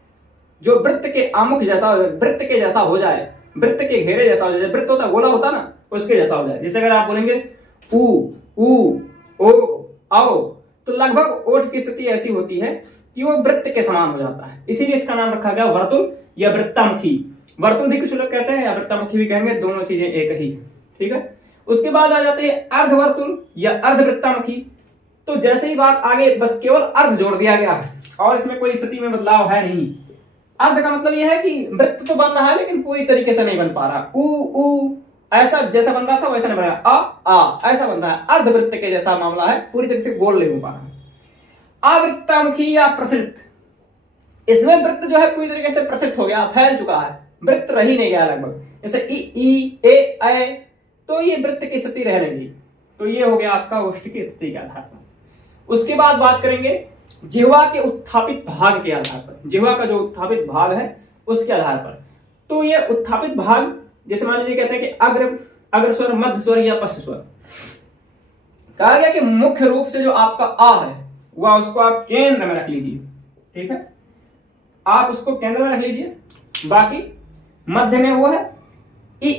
जो वृत्त के आमुख जैसा, वृत्त के जैसा हो जाए, वृत्त के घेरे जैसा हो जाए, वृत्त होता गोला होता ना, उसके जैसा हो जाए। जैसे अगर आप बोलेंगे उ ओ आओ, तो लगभग ओठ की स्थिति ऐसी होती है कि वो वृत्त के समान हो जाता है, इसीलिए इसका नाम रखा गया वर्तुल या वृत्तामुखी। वर्तुल भी कुछ लोग कहते हैं या वृत्तामुखी भी कहेंगे, दोनों चीजें एक ही है, ठीक है। उसके बाद आ जाते हैं अर्धवर्तुल या अर्धवृत्तामुखी। तो जैसे ही बात आगे बस केवल अर्ध जोड़ दिया गया है और इसमें कोई स्थिति में बदलाव है नहीं। अर्ध का मतलब यह है कि वृत्त तो बन रहा है लेकिन पूरी तरीके से नहीं बन पा रहा, उ ऐसा जैसा बन रहा था वैसा नहीं बन रहा, आ ऐसा बन रहा है, अर्धवृत्त के जैसा मामला है, पूरी तरीके से गोल नहीं हो पा रहा। अवृत्तामुखी या प्रसृत, इसमें वृत्त जो है पूरी तरीके से प्रसृत हो गया, फैल चुका है, वृत्त रह ही नहीं गया लगभग। जैसे ई ए, तो ये वृत्त की स्थिति रह नहीं। तो ये हो गया आपका ओष्ठ की स्थिति के आधार पर। उसके बाद बात करेंगे जिह्वा के उत्थापित भाग के आधार पर, जिह्वा का जो उत्थापित भाग है उसके आधार पर। तो ये उत्थापित भाग, जैसे मान लीजिए कहते हैं कि अग्र स्वर, मध्य स्वर या पश्च स्वर। कहा गया कि मुख्य रूप से जो आपका आ है वह उसको आप केंद्र में रख लीजिए, ठीक है, आप उसको केंद्र में रख लीजिए। बाकी मध्य में वो है ई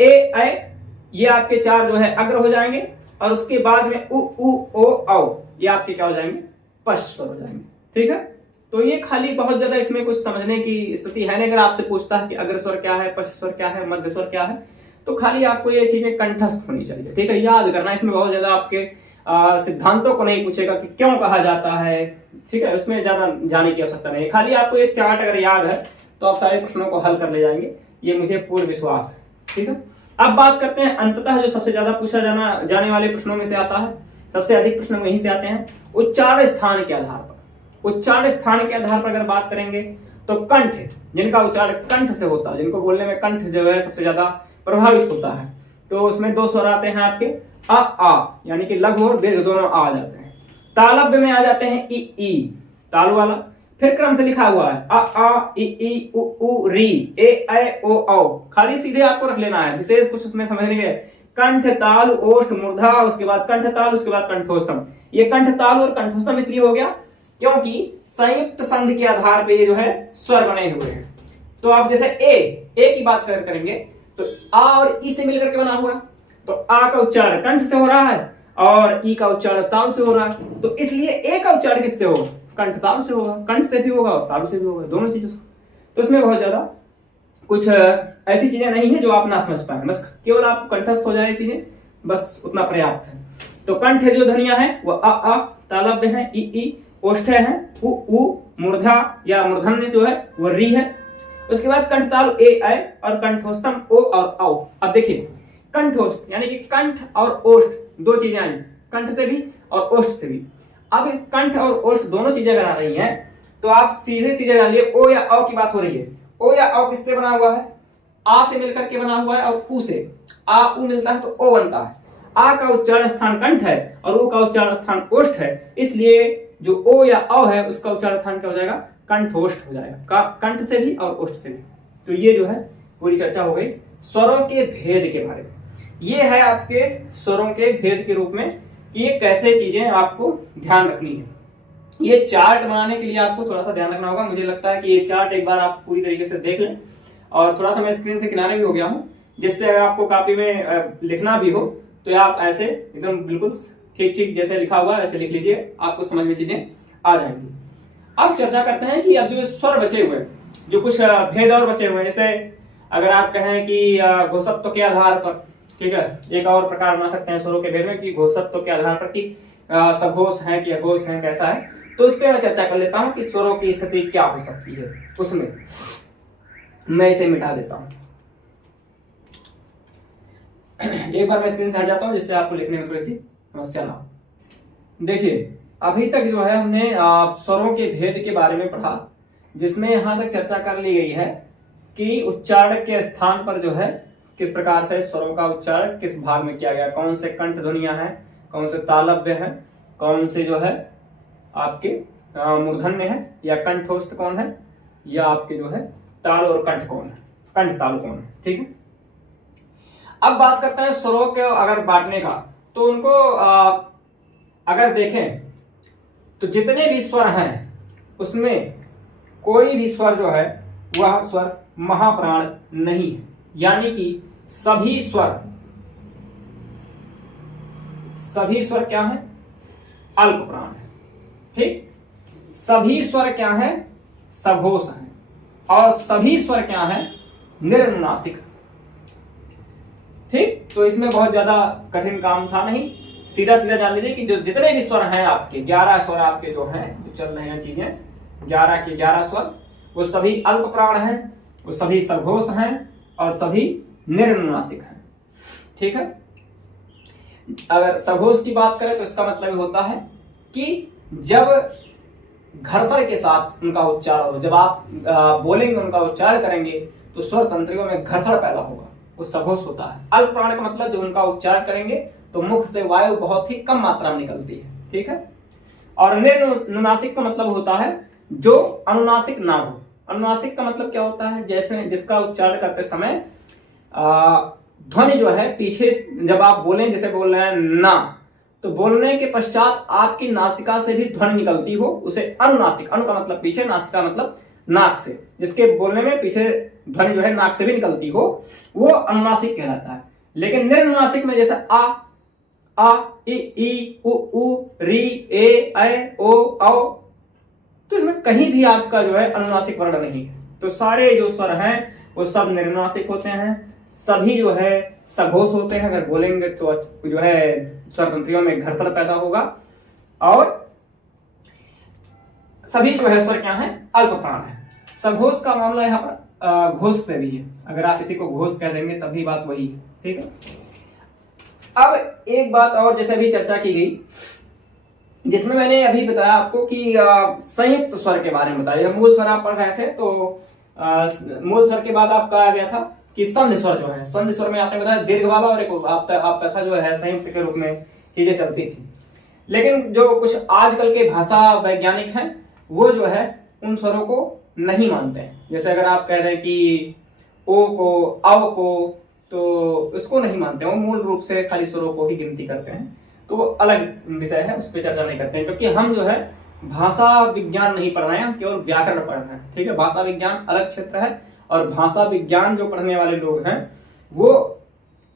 ए, ये आपके चार जो है अग्र हो जाएंगे, और उसके बाद में उ ओ औ, ये आपके क्या हो जाएंगे, पश्च स्वर हो जाएंगे, ठीक है। तो ये खाली बहुत ज्यादा इसमें कुछ समझने की स्थिति है नहीं। अगर आपसे पूछता है कि अग्र स्वर क्या है, पश्च स्वर क्या है, मध्य स्वर क्या है, तो खाली आपको ये चीजें कंठस्थ होनी चाहिए, ठीक है, याद करना। इसमें बहुत ज्यादा आपके सिद्धांतों को नहीं पूछेगा कि क्यों कहा जाता है, ठीक है, उसमें ज्यादा जाने की आवश्यकता नहीं है। खाली आपको ये चार्ट अगर याद है तो आप सारे प्रश्नों को हल कर ले जाएंगे, ये मुझे पूर्ण विश्वास है, ठीक है। अब बात करते हैं अंततः जो सबसे ज्यादा पूछा जाने वाले प्रश्नों में से आता है, सबसे अधिक प्रश्न वहीं से आते हैं, उच्चारण स्थान के आधार पर। उच्चारण स्थान के आधार पर अगर बात करेंगे तो कंठ, जिनका उच्चारण कंठ से होता है, जिनको बोलने में कंठ जो है सबसे ज्यादा प्रभावित होता है, तो उसमें दो स्वर आते हैं आपके आ, यानी कि लघु और दीर्घ दोनों आ जाते हैं। तालव्य में आ जाते हैं ई, तालु वाला, फिर क्रम से लिखा हुआ है आ ई उ री ए ओ औ। खाली सीधे आपको रख लेना है, विशेष कुछ उसमें समझने के। कंठ तालु ओष्ठ मूर्धा, उसके बाद कंठ तालु, उसके बाद कंठोष्ठम। ये कंठ तालु और कंठोष्ठम इसलिए हो गया क्योंकि संयुक्त संधि के आधार पे ये जो है स्वर बने हुए हैं। तो आप जैसे ए की बात करेंगे तो आ और ई से मिलकर के बना हुआ, तो आ का उच्चारण कंठ से हो रहा है और ई का उच्चारण तालु से हो रहा है, तो इसलिए ए का उच्चारण किससे होगा, कंठ तालु से होगा, कंठ से भी होगा और तालु से भी होगा, दोनों चीजों से। तो इसमें बहुत ज्यादा कुछ ऐसी चीजें नहीं है जो आप ना समझ पाए, बस केवल आप कंठस्थ हो जाए चीजें, बस उतना पर्याप्त है। तो कंठ जो ध्वनियां हैं वो आ, तालव्य है ई, ओष्ठ है उ, मूर्धा या मूर्धन्य जो है वो री है। उसके बाद कंठ तालु ए और कंठोष्ठम ओ और औ। अब देखिए कंठोष्ठ यानी कि कंठ और ओष्ठ दो चीजें आई, कंठ से भी और ओष्ठ से भी। अब कंठ और ओष्ठ दोनों चीजें अगर आ रही हैं तो आप सीधे जानिए ओ या औ की बात हो रही है। ओ या औ किससे बना हुआ है, आ से मिलकर के बना हुआ है, और उ से आ उ मिलता है तो ओ बनता है। आ का उच्चारण स्थान कंठ है और ओ का उच्चारण स्थान ओष्ठ है, इसलिए जो ओ या औ है उसका उच्चारण स्थान क्या हो जाएगा, कंठोष्ठ हो जाएगा, कंठ से भी और ओष्ठ से भी। तो ये जो है पूरी चर्चा हो गई स्वरों के भेद के बारे में। ये है आपके स्वरों के भेद के रूप में कि ये कैसे चीजें आपको ध्यान रखनी है। ये चार्ट बनाने के लिए आपको थोड़ा सा ध्यान रखना होगा। मुझे लगता है कि ये चार्ट एक बार आप पूरी तरीके से देख लें, और थोड़ा सा मैं स्क्रीन से किनारे भी हो गया हूं, जिससे अगर आपको कॉपी में लिखना भी हो तो आप ऐसे एकदम बिल्कुल ठीक ठीक जैसे लिखा हुआ ऐसे लिख लीजिए, आपको समझ में चीजें आ जाएंगी। अब चर्चा करते हैं कि अब जो स्वर बचे हुए, जो कुछ भेद और बचे हुए, जैसे अगर आप कहें कि घोषत्व के आधार पर, ठीक है, एक और प्रकार बना सकते हैं स्वरों के भेद में कि घोषत्व के आधार पर कि सघोष है कि अघोष है, कैसा है, तो उस पर मैं चर्चा कर लेता हूं कि स्वरों की स्थिति क्या हो सकती है। उसमें मैं इसे मिटा देता हूं, एक बार मैं स्क्रीन से हट जाता हूं जिससे आपको लिखने में थोड़ी सी समस्या ना हो। देखिए अभी तक जो है हमने स्वरों के भेद के बारे में पढ़ा, जिसमें यहां तक चर्चा कर ली गई है कि उच्चारण के स्थान पर जो है किस प्रकार से स्वरों का उच्चारण किस भाग में किया गया, कौन से कंठ ध्वनियां हैं, कौन से तालव्य हैं, कौन से जो है आपके मूर्धन्य है, या कंठोष्ठ कौन है, या आपके जो है ताल और कंठ कौन है, कंठ ताल कौन है। ठीक है, अब बात करते हैं स्वरों के अगर बांटने का, तो उनको अगर देखें तो जितने भी स्वर हैं उसमें कोई भी स्वर जो है वह स्वर महाप्राण नहीं है, यानी कि सभी स्वर क्या है, अल्प प्राण है। ठीक, सभी स्वर क्या है, सघोष है, और सभी स्वर क्या है, निरनुनासिक। ठीक, तो इसमें बहुत ज्यादा कठिन काम था नहीं, सीधा सीधा जान लीजिए कि जो जितने भी स्वर हैं आपके 11 स्वर आपके जो हैं जो चल रहे हैं चीजें, 11 के 11 स्वर, वो सभी अल्प प्राण हैं, वो सभी सघोष हैं और सभी निरनुनासिक हैं। ठीक है, अगर सघोष की बात करें तो इसका मतलब होता है कि जब घर्षण के साथ उनका उच्चारण हो, जब आप बोलेंगे उनका उच्चारण करेंगे तो स्वर तंत्रियों में घर्षण पैदा होगा, वो सघोष होता है। अल्प प्राण का मतलब जब उनका उच्चारण करेंगे तो मुख से वायु बहुत ही कम मात्रा में निकलती है। ठीक है, और निरनुनासिक का मतलब होता है जो अनुनासिक ना हो। अनुनासिक का मतलब क्या होता है, जैसे जिसका उच्चारण करते समय ध्वनि जो है पीछे, जब आप बोलें जैसे बोल रहे हैं ना, तो बोलने के पश्चात आपकी नासिका से भी ध्वनि निकलती हो, उसे अनुनासिक, अनु का मतलब पीछे, नासिका मतलब नाक से, जिसके बोलने में पीछे ध्वनि जो है नाक से भी निकलती हो, वो अनुनासिक कहलाता है। लेकिन निरनुनासिक में जैसे आ ई उ री ए ऐ ओ औ, तो इसमें कहीं भी आपका जो है अनुनासिक वर्ण नहीं है। तो सारे जो स्वर हैं वो सब निरनुनासिक होते हैं, सभी जो है सघोष होते हैं। अगर बोलेंगे तो जो है स्वर तंत्रियों में घर्षण पैदा होगा, और सभी जो है स्वर क्या है, अल्प प्राण है। सघोष का मामला यहाँ पर घोष से भी है, अगर आप इसी को घोष कह देंगे तभी बात वही है। ठीक है, अब एक बात और जैसे अभी चर्चा की गई, जिसमें मैंने अभी बताया आपको कि संयुक्त स्वर के बारे में बताया। मूल स्वर आप पढ़ रहे थे तो मूल स्वर के बाद आपका आ गया था कि संधि स्वर जो है, संधि स्वर में आपने बताया दीर्घ वाला और एक आपका था जो है संयुक्त के रूप में चीजें चलती थी। लेकिन जो कुछ आजकल के भाषा वैज्ञानिक हैं वो जो है उन स्वरों को नहीं मानते हैं। जैसे अगर आप कह रहे हैं कि ओ को, अव को, तो इसको नहीं मानते हैं, वो मूल रूप से खाली स्वरों को ही गिनती करते हैं। तो अलग विषय है, उस पर चर्चा नहीं करते हैं, क्योंकि हम जो है भाषा विज्ञान नहीं पढ़ रहे हैं, हम केवल व्याकरण पढ़ रहे हैं। ठीक है, भाषा विज्ञान अलग क्षेत्र है, और भाषा विज्ञान जो पढ़ने वाले लोग हैं वो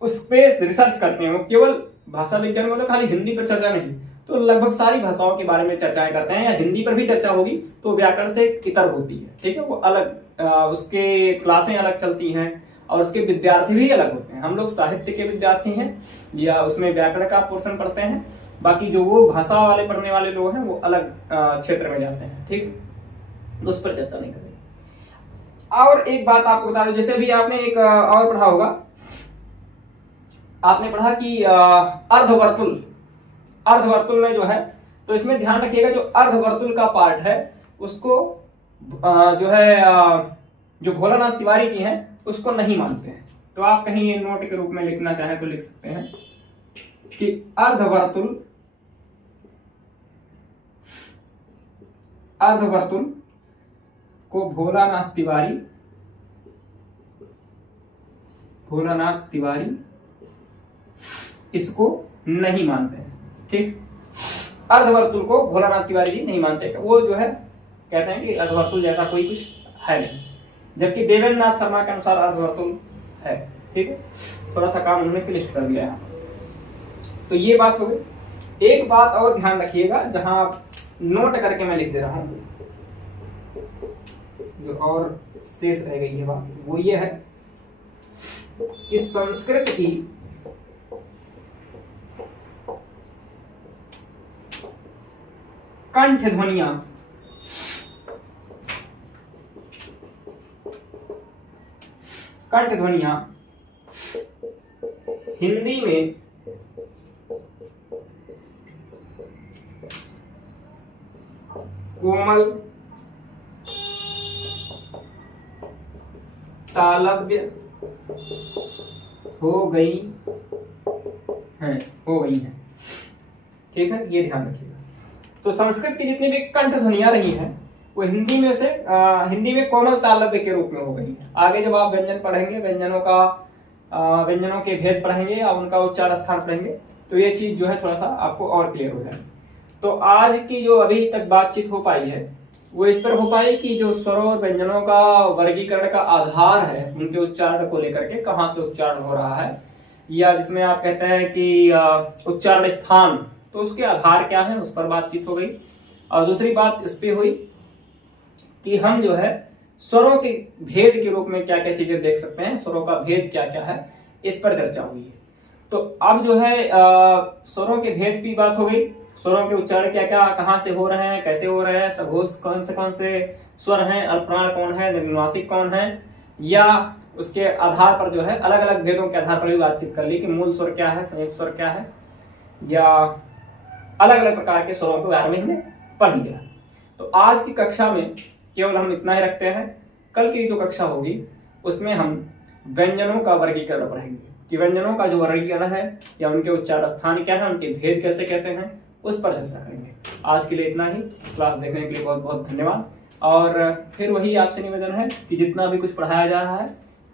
उस पर रिसर्च करते हैं। वो केवल भाषा विज्ञान वाले खाली हिंदी पर चर्चा नहीं, तो लगभग सारी भाषाओं के बारे में चर्चाएं करते हैं, या हिंदी पर भी चर्चा होगी तो व्याकरण से इतर होती है। ठीक है, वो अलग उसके क्लासें अलग चलती हैं और उसके विद्यार्थी भी अलग होते हैं। हम लोग साहित्य के विद्यार्थी हैं या उसमें व्याकरण का पोर्शन पढ़ते हैं, बाकी जो वो भाषा वाले पढ़ने वाले लोग हैं वो अलग क्षेत्र में जाते हैं। ठीक है, तो उस पर चर्चा नहीं करेंगे। और एक बात आपको बता दूं, जैसे भी आपने एक और पढ़ा होगा, आपने पढ़ा कि अर्धवर्तुल, अर्धवर्तुल में जो है, तो इसमें ध्यान रखिएगा जो अर्धवर्तुल का पार्ट है उसको जो है जो भोलानाथ तिवारी की हैं उसको नहीं मानते हैं। तो आप कहीं ये नोट के रूप में लिखना चाहें तो लिख सकते हैं कि अर्धवर्तुल, अर्धवर्तुल को भोलानाथ तिवारी इसको नहीं मानते हैं। ठीक, अर्धवर्तुल को भोलानाथ तिवारी जी नहीं मानते, वो जो है कहते हैं कि अर्धवर्तुल जैसा कोई कुछ है नहीं, जबकि देवेंद्र नाथ शर्मा के अनुसार अर्धवर्तुल है। ठीक है, थोड़ा सा काम उन्होंने क्लिष्ट कर दिया है। तो ये बात हो गई। एक बात और ध्यान रखिएगा, जहां आप नोट करके मैं लिख दे रहा हूं, जो और शेष रह गई है बात, वो ये है कि संस्कृत की कंठ ध्वनियां हिंदी में कोमल, तालव्य हो गई हैं। ठीक है, ये ध्यान रखिएगा। तो संस्कृत की जितनी भी कंठ ध्वनियां रही हैं वो हिंदी में कोमल तालव्य के रूप में हो गई हैं। आगे जब आप व्यंजन पढ़ेंगे, व्यंजनों के भेद पढ़ेंगे या उनका उच्चार स्थान पढ़ेंगे, तो ये चीज जो है थोड़ा सा आपको और क्लियर हो जाएगी। तो आज की जो अभी तक बातचीत हो पाई है वो इस पर हो पाई कि जो स्वरों और व्यंजनों का वर्गीकरण का आधार है, उनके उच्चारण को लेकर के कहाँ से उच्चारण हो रहा है, या जिसमें आप कहते हैं कि उच्चारण स्थान, तो उसके आधार क्या है, उस पर बातचीत हो गई। और दूसरी बात इस पे हुई कि हम जो है स्वरों के भेद के रूप में क्या क्या चीजें देख सकते हैं, स्वरों का भेद क्या क्या है, इस पर चर्चा हुई है। तो अब जो है स्वरों के भेद की बात हो गई, स्वरों के उच्चारण क्या क्या कहाँ से हो रहे हैं, कैसे हो रहे हैं, सघोष कौन से स्वर हैं, अल्पप्राण कौन है, निर्नुनासिक कौन है, या उसके आधार पर जो है अलग अलग भेदों के आधार पर भी बातचीत कर ली कि मूल स्वर क्या है, संयुक्त स्वर क्या है, या अलग अलग प्रकार के स्वरों के बारे में हमने पढ़ लिया। तो आज की कक्षा में केवल हम इतना ही रखते हैं। कल की जो कक्षा होगी उसमें हम व्यंजनों का वर्गीकरण पढ़ेंगे कि व्यंजनों का जो वर्गीकरण है या उनके उच्चारण स्थान क्या है, उनके भेद कैसे कैसे हैं, उस पर चर्चा करेंगे। आज के लिए इतना ही। क्लास देखने के लिए बहुत बहुत धन्यवाद। और फिर वही आपसे निवेदन है कि जितना भी कुछ पढ़ाया जा रहा है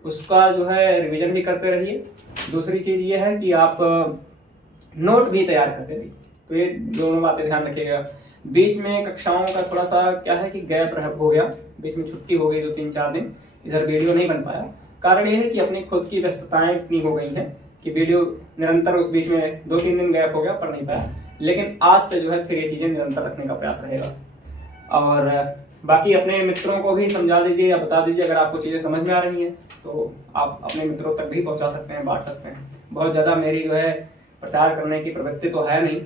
उसका जो है रिवीजन भी करते रहिए। दूसरी चीज ये है कि आप नोट भी तैयार करते रहिए। तो ये दोनों बातें ध्यान रखिएगा। बीच में कक्षाओं का थोड़ा सा क्या है कि गैप हो गया, बीच में छुट्टी हो गई 2-3-4 दिन, इधर वीडियो नहीं बन पाया। कारण ये है कि अपनी खुद की व्यस्तताएं इतनी हो गई हैं कि वीडियो निरंतर, उस बीच में 2-3 दिन गैप हो गया, पढ़ नहीं पाया। लेकिन आज से जो है फिर ये चीजें निरंतर रखने का प्रयास रहेगा। और बाकी अपने मित्रों को भी समझा दीजिए या बता दीजिए, अगर आपको चीजें समझ में आ रही हैं तो आप अपने मित्रों तक भी पहुंचा सकते हैं, बांट सकते हैं। बहुत ज्यादा मेरी जो है प्रचार करने की प्रवृत्ति तो है नहीं,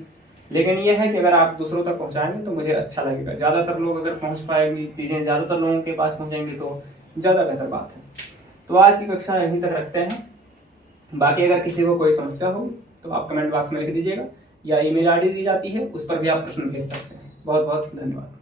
लेकिन यह है कि अगर आप दूसरों तक पहुंचाएंगे तो मुझे अच्छा लगेगा। ज्यादातर लोग अगर पहुंच पाएंगी, चीजें ज्यादातर लोगों के पास पहुंचेंगी तो ज्यादा बेहतर बात है। तो आज की कक्षा यहीं तक रखते हैं। बाकी अगर किसी को कोई समस्या हो तो आप कमेंट बॉक्स में लिख दीजिएगा, या ईमेल आईडी दी जाती है, उस पर भी आप प्रश्न भेज सकते हैं। बहुत बहुत धन्यवाद।